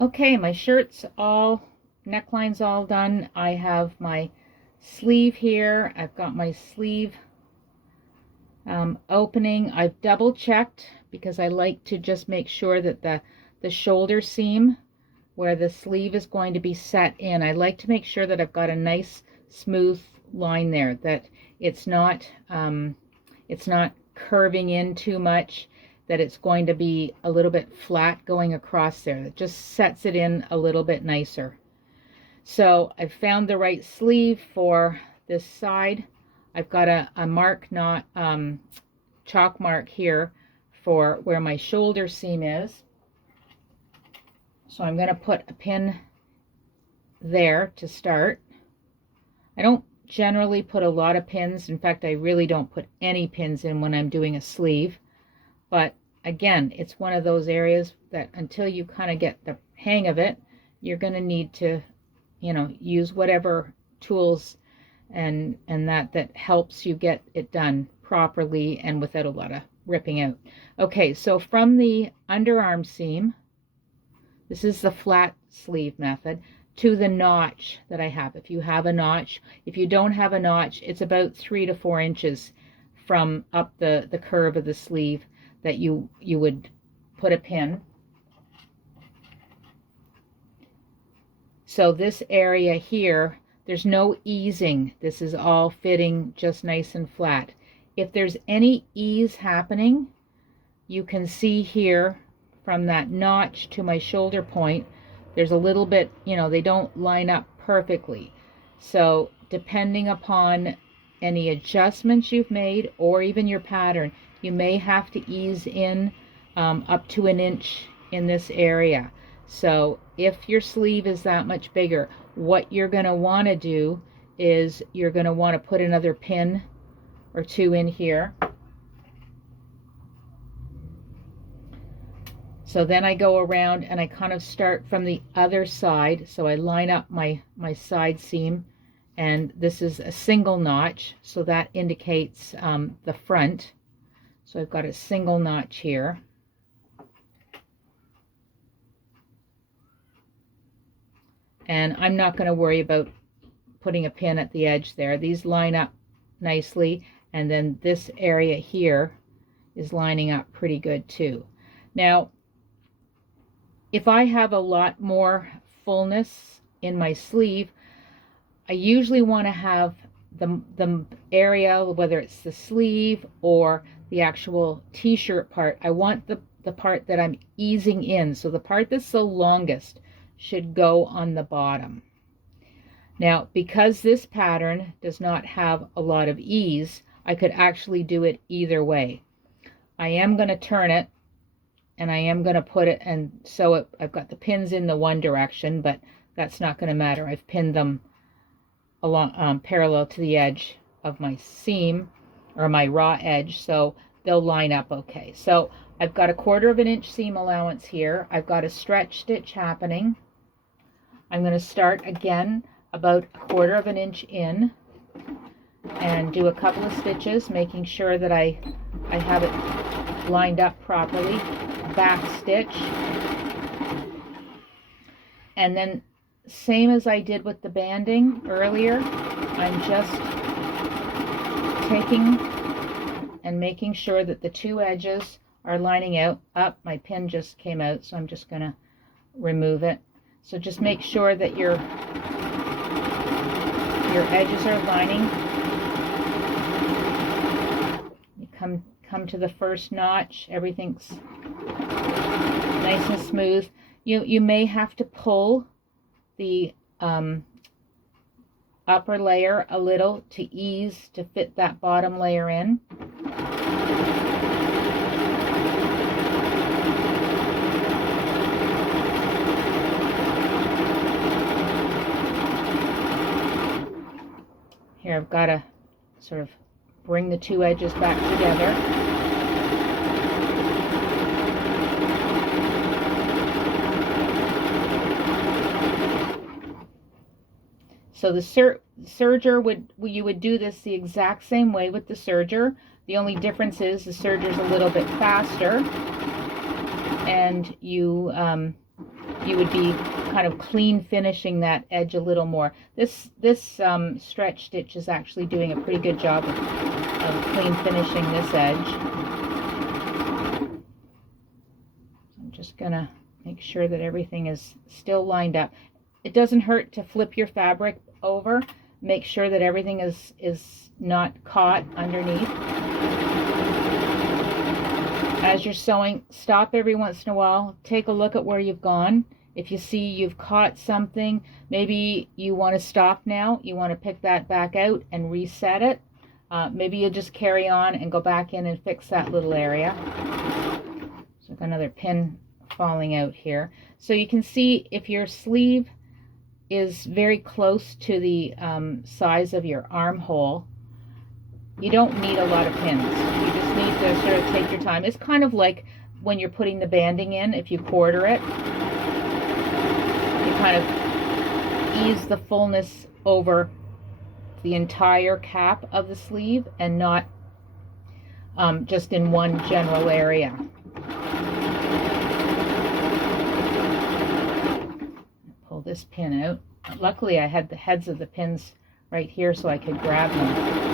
Okay, my shirt's all, neckline's all done. I have my sleeve here. I've got my sleeve opening. I've double checked because I like to just make sure that the shoulder seam where the sleeve is going to be set in, I like to make sure that I've got a nice smooth line there, that it's not curving in too much, that it's going to be a little bit flat going across there. That just sets it in a little bit nicer. So I've found the right sleeve for this side. I've got a mark, not chalk mark here for where my shoulder seam is. So I'm going to put a pin there to start. I don't generally put a lot of pins. In fact, I really don't put any pins in when I'm doing a sleeve. But again, it's one of those areas that until you kind of get the hang of it, you're going to need to, use whatever tools and that helps you get it done properly and without a lot of ripping out. Okay, so from the underarm seam, this is the flat sleeve method, to the notch that I have. If you have a notch, if you don't have a notch, it's about 3 to 4 inches from up the curve of the sleeve that you would put a pin. So this area here, there's no easing. This is all fitting just nice and flat. If there's any ease happening, you can see here from that notch to my shoulder point, there's a little bit, they don't line up perfectly. So depending upon any adjustments you've made or even your pattern, you may have to ease in up to 1 inch in this area. So if your sleeve is that much bigger, what you're going to want to do is you're going to want to put another pin or 2 in here. So then I go around and I kind of start from the other side. So I line up my side seam, and this is a single notch, so that indicates the front. So I've got a single notch here. And I'm not going to worry about putting a pin at the edge there. These line up nicely, and then this area here is lining up pretty good too. Now, if I have a lot more fullness in my sleeve, I usually want to have the area, whether it's the sleeve or the actual t-shirt part, I want the part that I'm easing in. So the part that's the longest should go on the bottom. Now, because this pattern does not have a lot of ease, I could actually do it either way. I am going to turn it, and I am going to put it and sew it. I've got the pins in the one direction, but that's not going to matter. I've pinned them along parallel to the edge of my seam, or my raw edge, so they'll line up okay. So I've got a 1/4 inch seam allowance here. I've got a stretch stitch happening. I'm going to start again about a 1/4 inch in and do a couple of stitches, making sure that I have it lined up properly. Back stitch, and then same as I did with the banding earlier, I'm just taking and making sure that the 2 edges are lining up. My pin just came out, so I'm just going to remove it. So just make sure that your edges are lining. You come to the first notch, everything's nice and smooth. You may have to pull the upper layer a little to ease, to fit that bottom layer in. Here I've got to sort of bring the 2 edges back together. So the serger you would do this the exact same way with the serger. The only difference is the serger is a little bit faster, and you you would be kind of clean finishing that edge a little more. This stretch stitch is actually doing a pretty good job of clean finishing this edge. I'm just gonna make sure that everything is still lined up. It doesn't hurt to flip your fabric over. Make sure that everything is not caught underneath. As you're sewing, stop every once in a while. Take a look at where you've gone. If you see you've caught something, maybe you want to stop now. You want to pick that back out and reset it. Maybe you'll just carry on and go back in and fix that little area. So I've got another pin falling out here. So you can see if your sleeve is very close to the size of your armhole, you don't need a lot of pins. You just need to sort of take your time. It's kind of like when you're putting the banding in. If you quarter it, you kind of ease the fullness over the entire cap of the sleeve and not just in one general area. Pull this pin out. Luckily I had the heads of the pins right here so I could grab them.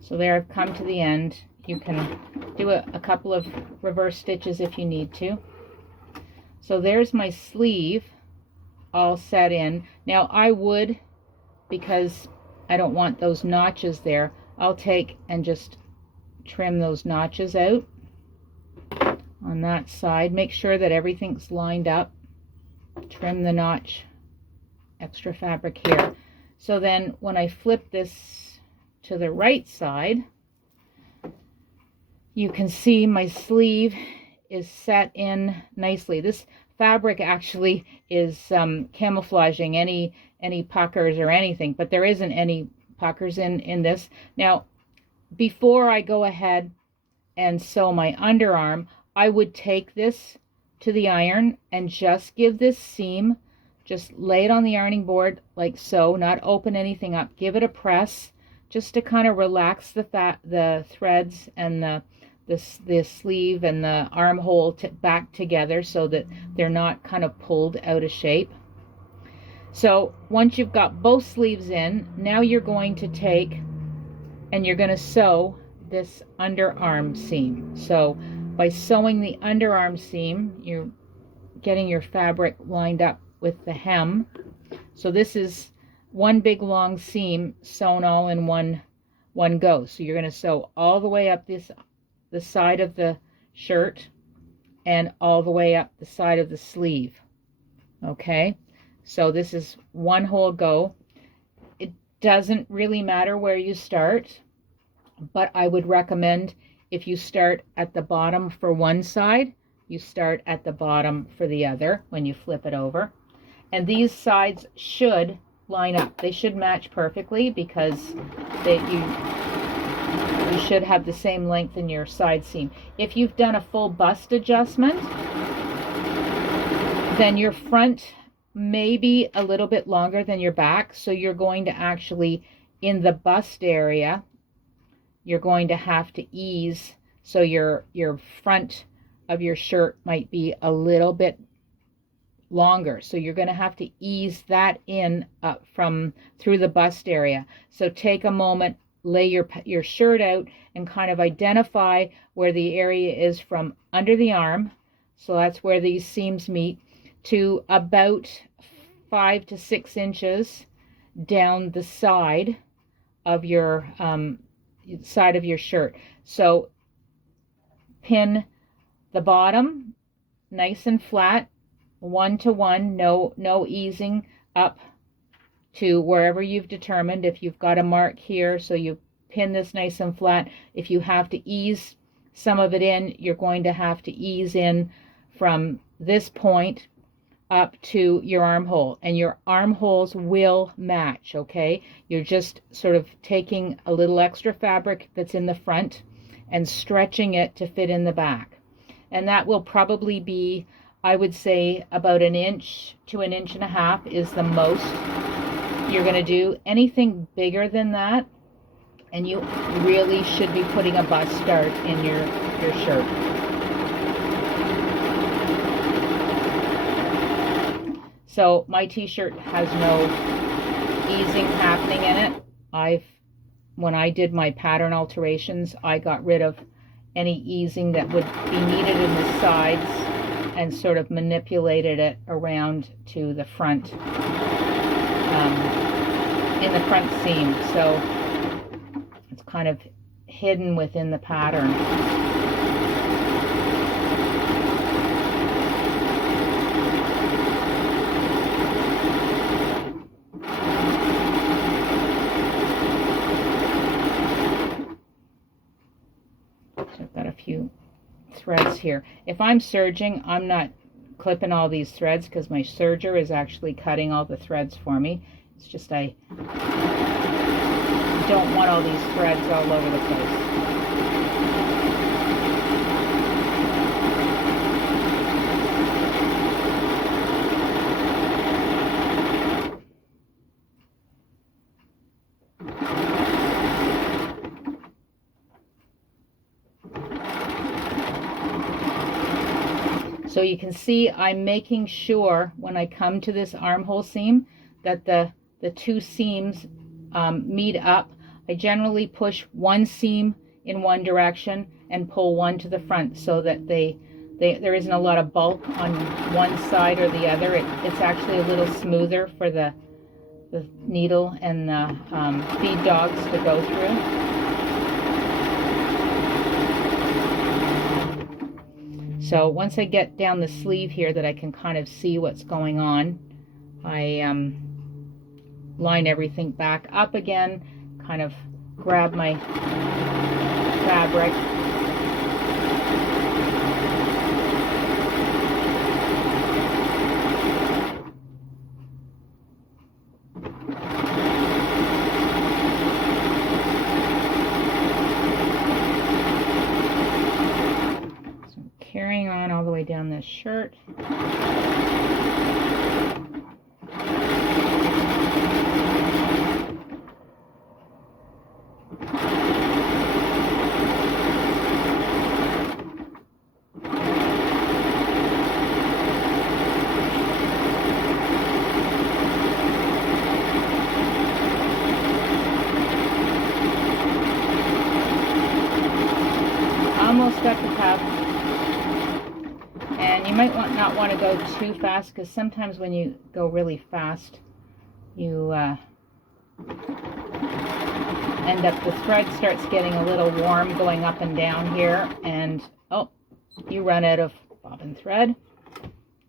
So there, I've come to the end. You can do a couple of reverse stitches if you need to. So there's my sleeve all set in. Now I would, because I don't want those notches there, I'll take and just trim those notches out on that side. Make sure that everything's lined up. Trim the notch, extra fabric here. So then when I flip this to the right side, you can see my sleeve is set in nicely. This fabric actually is camouflaging any puckers or anything, but there isn't any puckers in this. Now, before I go ahead and sew my underarm, I would take this to the iron and just give this seam, just lay it on the ironing board like so, not open anything up. Give it a press, just to kind of relax the threads and the sleeve and the armhole back together so that they're not kind of pulled out of shape. So once you've got both sleeves in, now you're going to take and you're going to sew this underarm seam. So by sewing the underarm seam, you're getting your fabric lined up with the hem. So this is one big long seam sewn all in one go. So you're going to sew all the way up the side of the shirt and all the way up the side of the sleeve. Okay, so this is one whole go. It doesn't really matter where you start, but I would recommend if you start at the bottom for one side, you start at the bottom for the other when you flip it over. And these sides should line up. They should match perfectly because you should have the same length in your side seam. If you've done a full bust adjustment, then your front may be a little bit longer than your back, so you're going to actually, in the bust area, you're going to have to ease, so your front of your shirt might be a little bit longer, so you're going to have to ease that in from through the bust area. So take a moment, lay your shirt out and kind of identify where the area is from under the arm, so that's where these seams meet, to about 5 to 6 inches down the side of your shirt. So pin the bottom nice and flat, 1 to 1, no easing up to wherever you've determined. If you've got a mark here, so you pin this nice and flat. If you have to ease some of it in, you're going to have to ease in from this point up to your armhole, and your armholes will match. Okay, you're just sort of taking a little extra fabric that's in the front and stretching it to fit in the back. and that will probably be, I would say, about 1 to 1.5 inches is the most you're going to do. Anything bigger than that, and you really should be putting a bust dart in your shirt. So my t-shirt has no easing happening in it. When I did my pattern alterations, I got rid of any easing that would be needed in the sides and sort of manipulated it around to the front, in the front seam. So it's kind of hidden within the pattern. Few threads here. If I'm serging, I'm not clipping all these threads because my serger is actually cutting all the threads for me. It's just I don't want all these threads all over the place. So you can see I'm making sure when I come to this armhole seam that the two seams meet up. I generally push one seam in one direction and pull one to the front so that there isn't a lot of bulk on one side or the other. It's actually a little smoother for the needle and the feed dogs to go through. So once I get down the sleeve here that I can kind of see what's going on, I line everything back up again, kind of grab my fabric. Carrying on all the way down this shirt. Almost at the top. And you might not want to go too fast, because sometimes when you go really fast, you end up, the thread starts getting a little warm going up and down here, and oh, you run out of bobbin thread.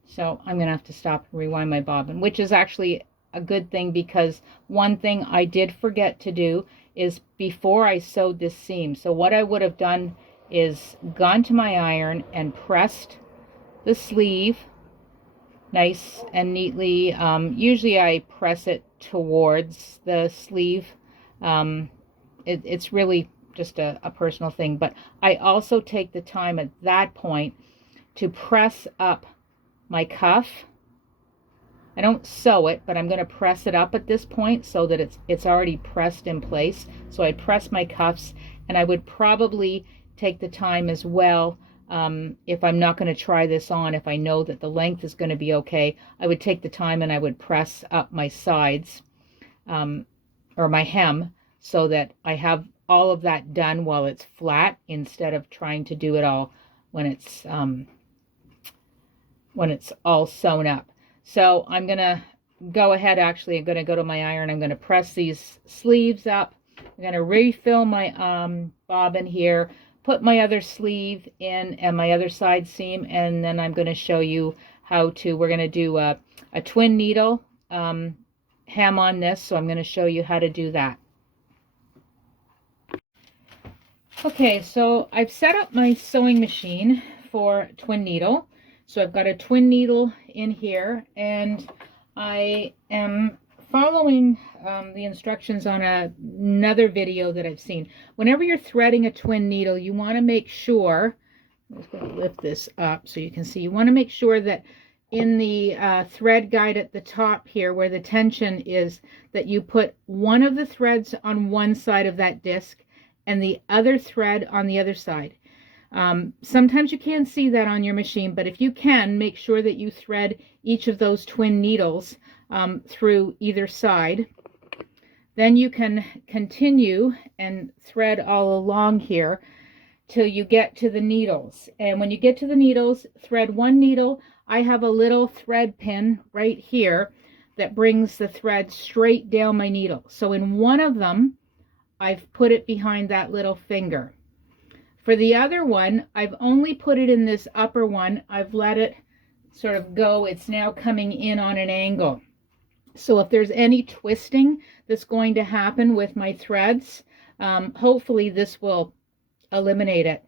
So I'm going to have to stop and rewind my bobbin, which is actually a good thing, because one thing I did forget to do is before I sewed this seam. So what I would have done is gone to my iron and pressed the sleeve nice and neatly. Usually I press it towards the sleeve. It's really just a personal thing, but I also take the time at that point to press up my cuff. I don't sew it, but I'm going to press it up at this point so that it's already pressed in place. So I press my cuffs, and I would probably take the time as well, if I'm not going to try this on, if I know that the length is going to be okay, I would take the time and I would press up my sides, or my hem, so that I have all of that done while it's flat, instead of trying to do it all when it's all sewn up. So I'm going to go ahead, actually, I'm going to go to my iron, I'm going to press these sleeves up, I'm going to refill my bobbin here, put my other sleeve in and my other side seam, and then I'm going to show you how to, we're going to do a twin needle hem on this, so I'm going to show you how to do that. Okay, so I've set up my sewing machine for twin needle. So I've got a twin needle in here, and I am following the instructions on another video that I've seen. Whenever you're threading a twin needle, you want to make sure I'm just going to lift this up so you can see. You want to make sure that in the thread guide at the top here where the tension is, that you put one of the threads on one side of that disc and the other thread on the other side. Sometimes you can't see that on your machine, but if you can, make sure that you thread each of those twin needles through either side. Then you can continue and thread all along here till you get to the needles. And when you get to the needles, thread one needle. I have a little thread pin right here that brings the thread straight down my needle. So in one of them, I've put it behind that little finger. For the other one, I've only put it in this upper one. I've let it sort of go. It's now coming in on an angle. So if there's any twisting that's going to happen with my threads, hopefully this will eliminate it.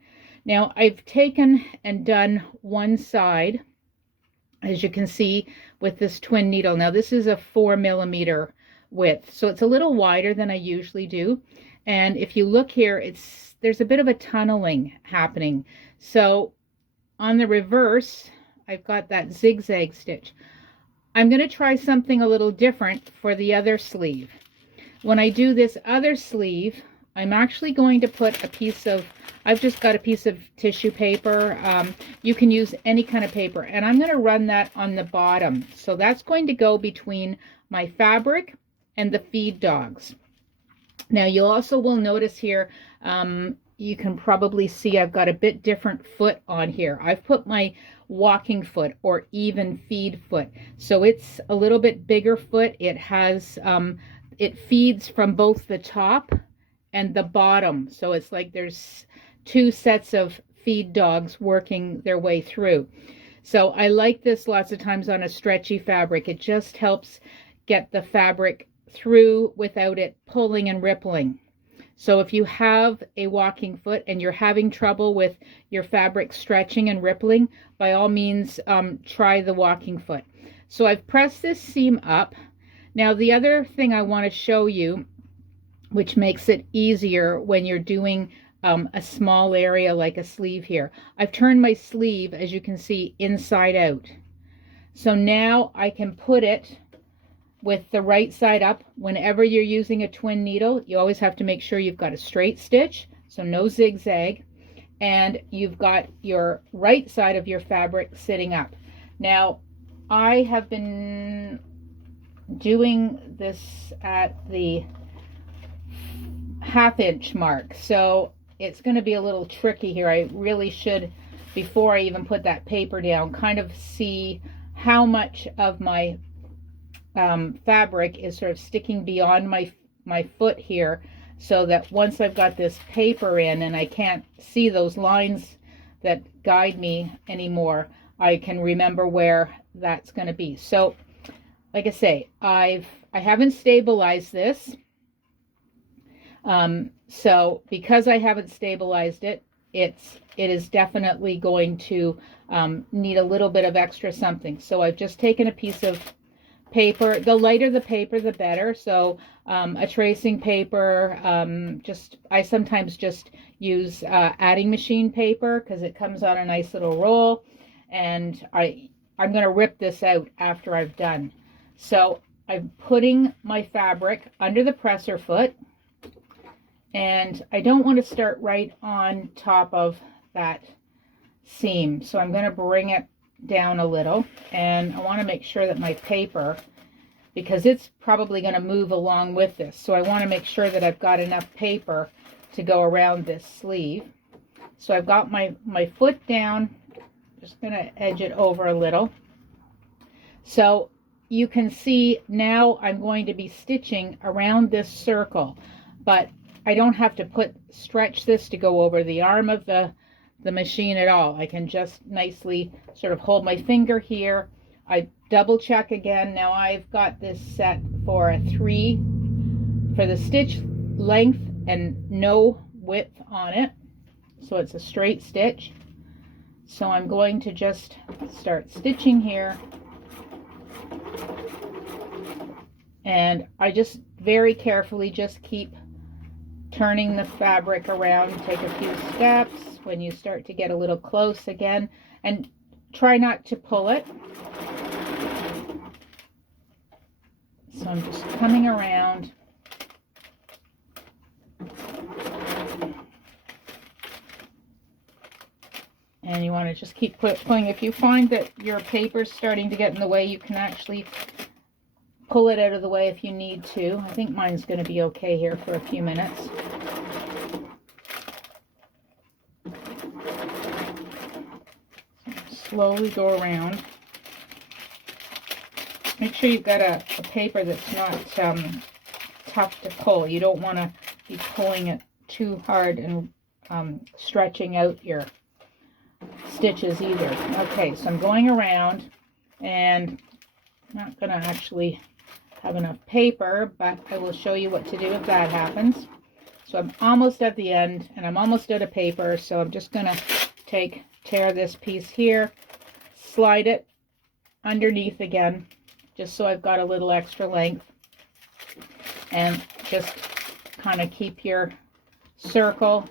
Now I've taken and done one side, as you can see, with this twin needle. Now this is a 4mm width, so it's a little wider than I usually do. And if you look here, there's a bit of a tunneling happening. So on the reverse, I've got that zigzag stitch. I'm going to try something a little different for the other sleeve. When I do this other sleeve, I'm actually going to put a piece of, I've just got a piece of tissue paper. You can use any kind of paper, and I'm going to run that on the bottom. So that's going to go between my fabric and the feed dogs. Now you also will notice here, you can probably see I've got a bit different foot on here. I've put my walking foot or even feed foot. So it's a little bit bigger foot. It has, it feeds from both the top and the bottom. So it's like there's two sets of feed dogs working their way through. So I like this lots of times on a stretchy fabric. It just helps get the fabric through without it pulling and rippling. So if you have a walking foot and you're having trouble with your fabric stretching and rippling, by all means try the walking foot. So I've pressed this seam up. Now the other thing I want to show you, which makes it easier when you're doing a small area like a sleeve here, I've turned my sleeve, as you can see, inside out. So now I can put it with the right side up. Whenever you're using a twin needle, you always have to make sure you've got a straight stitch, so no zigzag, and you've got your right side of your fabric sitting up. Now I have been doing this at the 1/2 inch mark, so it's going to be a little tricky here. I really should, before I even put that paper down, kind of see how much of my fabric is sort of sticking beyond my foot here, so that once I've got this paper in and I can't see those lines that guide me anymore, I can remember where that's going to be. So like I say, I haven't stabilized this. So because I haven't stabilized it, it is definitely going to need a little bit of extra something. So I've just taken a piece of paper. The lighter the paper, the better. So a tracing paper, I sometimes just use adding machine paper because it comes on a nice little roll, and I'm going to rip this out after I've done. So I'm putting my fabric under the presser foot, and I don't want to start right on top of that seam. So I'm going to bring it down a little, and I want to make sure that my paper, because it's probably going to move along with this, so I want to make sure that I've got enough paper to go around this sleeve. So I've got my foot down, just going to edge it over a little. So you can see now I'm going to be stitching around this circle, but I don't have to stretch this to go over the arm of the machine at all. I can just nicely sort of hold my finger here. I double check again. Now I've got this set for a 3 for the stitch length and no width on it. So it's a straight stitch. So I'm going to just start stitching here. And I just very carefully just keep turning the fabric around, take a few steps when you start to get a little close again, and try not to pull it. So I'm just coming around. And you want to just keep pulling. If you find that your paper's starting to get in the way, you can actually pull it out of the way if you need to. I think mine's going to be okay here for a few minutes. Slowly go around. Make sure you've got a paper that's not tough to pull. You don't want to be pulling it too hard and stretching out your stitches either. Okay, so I'm going around, and I'm not going to actually have enough paper, but I will show you what to do if that happens. So I'm almost at the end, and I'm almost out of paper, so I'm just going to tear this piece here, slide it underneath again, just so I've got a little extra length, and just kind of keep your circle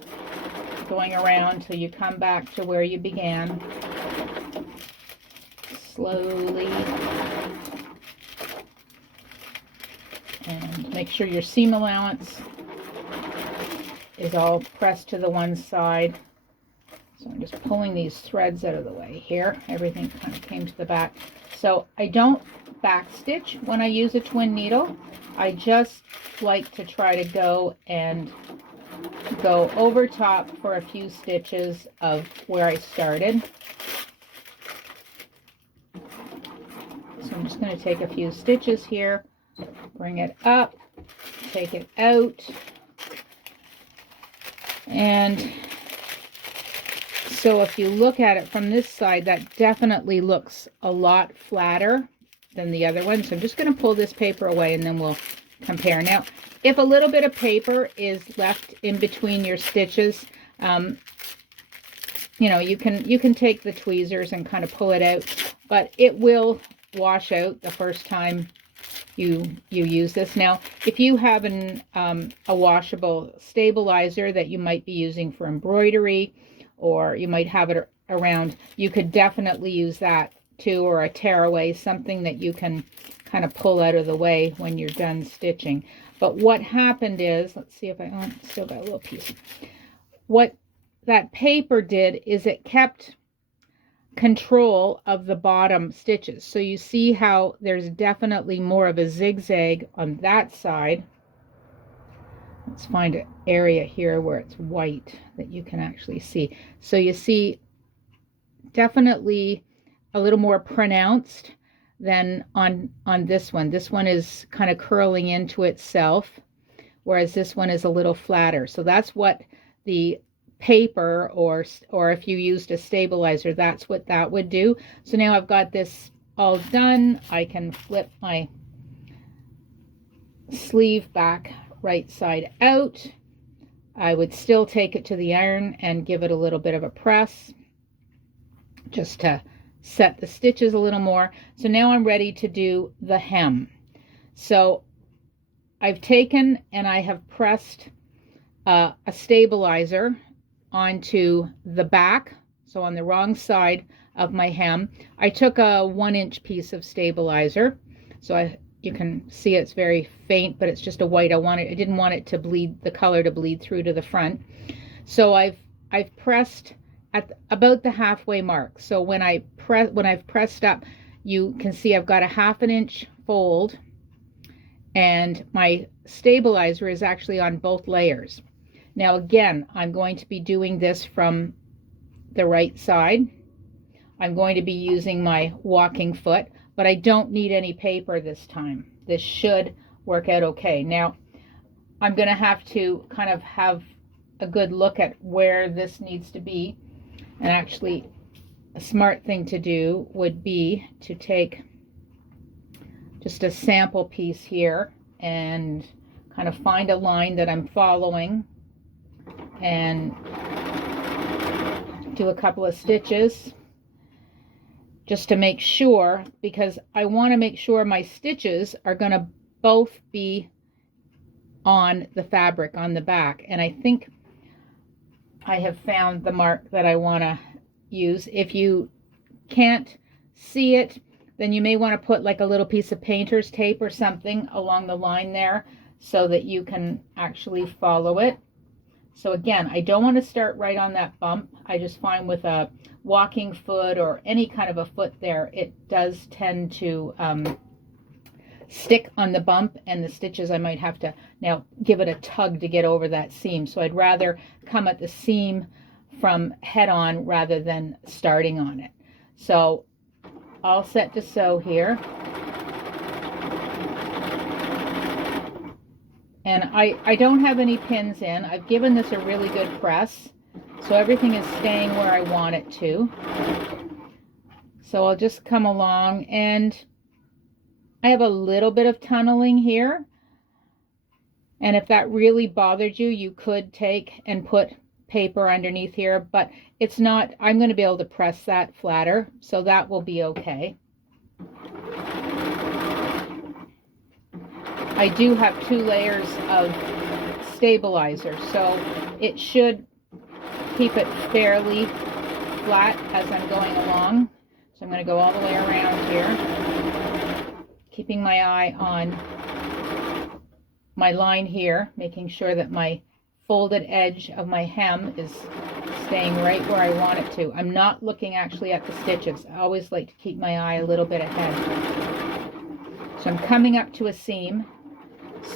going around till you come back to where you began. Slowly. And make sure your seam allowance is all pressed to the one side. So I'm just pulling these threads out of the way here. Everything kind of came to the back. So I don't back stitch when I use a twin needle. I just like to try to go over top for a few stitches of where I started. So I'm just going to take a few stitches here, bring it up, take it out, and so if you look at it from this side, that definitely looks a lot flatter than the other one. So I'm just going to pull this paper away, and then we'll compare. Now, if a little bit of paper is left in between your stitches, you know, you can take the tweezers and kind of pull it out, but it will wash out the first time you use this. Now, if you have a washable stabilizer that you might be using for embroidery, or you might have it around, you could definitely use that too, or a tearaway, something that you can kind of pull out of the way when you're done stitching. But what happened is, let's see if I still got a little piece. What that paper did is it kept control of the bottom stitches. So you see how there's definitely more of a zigzag on that side. Let's find an area here where it's white that you can actually see. So you see definitely a little more pronounced than on this one. This one is kind of curling into itself, whereas this one is a little flatter. So that's what the paper, or if you used a stabilizer, that's what that would do. So now I've got this all done. I can flip my sleeve back right side out. I would still take it to the iron and give it a little bit of a press just to set the stitches a little more. So now I'm ready to do the hem. So I've taken and I have pressed a stabilizer onto the back, so on the wrong side of my hem. I took a 1-inch piece of stabilizer, so you can see it's very faint, but it's just a white. I didn't want it to bleed, the color to bleed through to the front. So I've pressed at about the halfway mark. So when I've pressed up, you can see I've got a 1/2 inch fold, and my stabilizer is actually on both layers. Now again, I'm going to be doing this from the right side. I'm going to be using my walking foot, but I don't need any paper this time. This should work out okay. Now, I'm going to have to kind of have a good look at where this needs to be. And actually, a smart thing to do would be to take just a sample piece here and kind of find a line that I'm following and do a couple of stitches just to make sure, because I want to make sure my stitches are going to both be on the fabric on the back. And I think I have found the mark that I want to use. If you can't see it, then you may want to put like a little piece of painter's tape or something along the line there so that you can actually follow it. So again, I don't want to start right on that bump. I just find with a walking foot or any kind of a foot there, it does tend to stick on the bump, and the stitches I might have to now give it a tug to get over that seam. So I'd rather come at the seam from head on rather than starting on it. So all set to sew here. And I don't have any pins in. I've given this a really good press, so everything is staying where I want it to. So I'll just come along, and I have a little bit of tunneling here. And if that really bothered you, you could take and put paper underneath here, but it's not, I'm going to be able to press that flatter, so that will be okay. I do have 2 layers of stabilizer, so it should keep it fairly flat as I'm going along. So I'm going to go all the way around here, keeping my eye on my line here, making sure that my folded edge of my hem is staying right where I want it to. I'm not looking actually at the stitches. I always like to keep my eye a little bit ahead. So I'm coming up to a seam.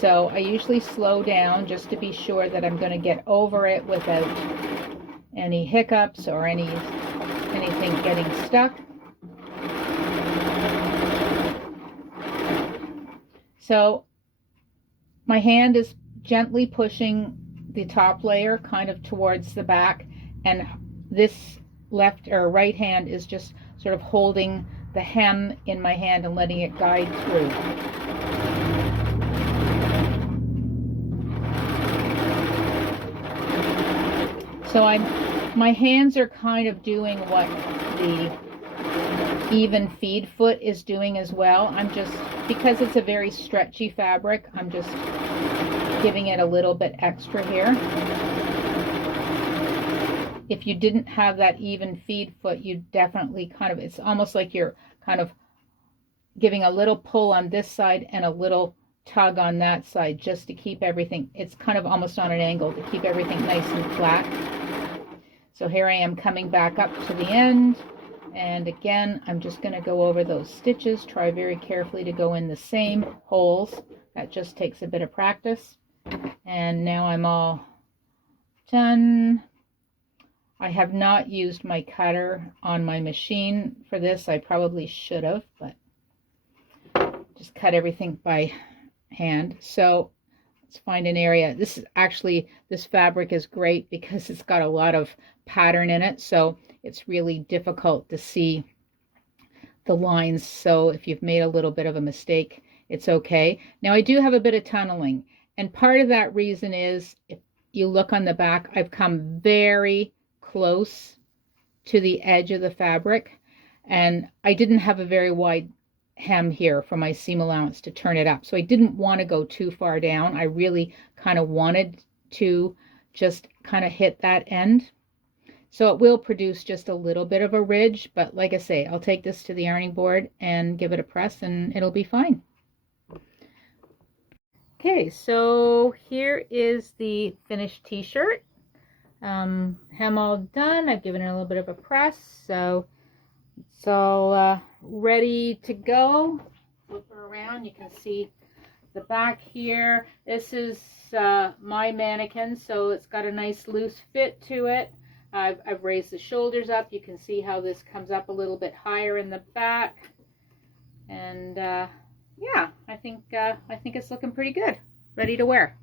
So I usually slow down just to be sure that I'm going to get over it without any hiccups or anything getting stuck. So my hand is gently pushing the top layer kind of towards the back, and this left or right hand is just sort of holding the hem in my hand and letting it guide through. So my hands are kind of doing what the even feed foot is doing as well. I'm just, because it's a very stretchy fabric, I'm just giving it a little bit extra here. If you didn't have that even feed foot, you definitely kind of, it's almost like you're kind of giving a little pull on this side and a little tug on that side just to keep everything, it's kind of almost on an angle to keep everything nice and flat. So here I am coming back up to the end, and again I'm just going to go over those stitches. Try very carefully to go in the same holes. That just takes a bit of practice. And now I'm all done. I have not used my cutter on my machine for this. I probably should have, but just cut everything by hand. So let's find an area. This is actually, this fabric is great because it's got a lot of pattern in it, so it's really difficult to see the lines. So if you've made a little bit of a mistake, it's okay. Now I do have a bit of tunneling, and part of that reason is if you look on the back, I've come very close to the edge of the fabric, and I didn't have a very wide hem here for my seam allowance to turn it up, so I didn't want to go too far down. I really kind of wanted to just kind of hit that end, so it will produce just a little bit of a ridge, but like I say, I'll take this to the yarning board and give it a press and it'll be fine. Okay, so here is the finished t-shirt. Hem all done. I've given it a little bit of a press, so it's all ready to go. Flip her around, you can see the back here. This is my mannequin, so it's got a nice loose fit to it. I've raised the shoulders up. You can see how this comes up a little bit higher in the back, and yeah, I think it's looking pretty good, ready to wear.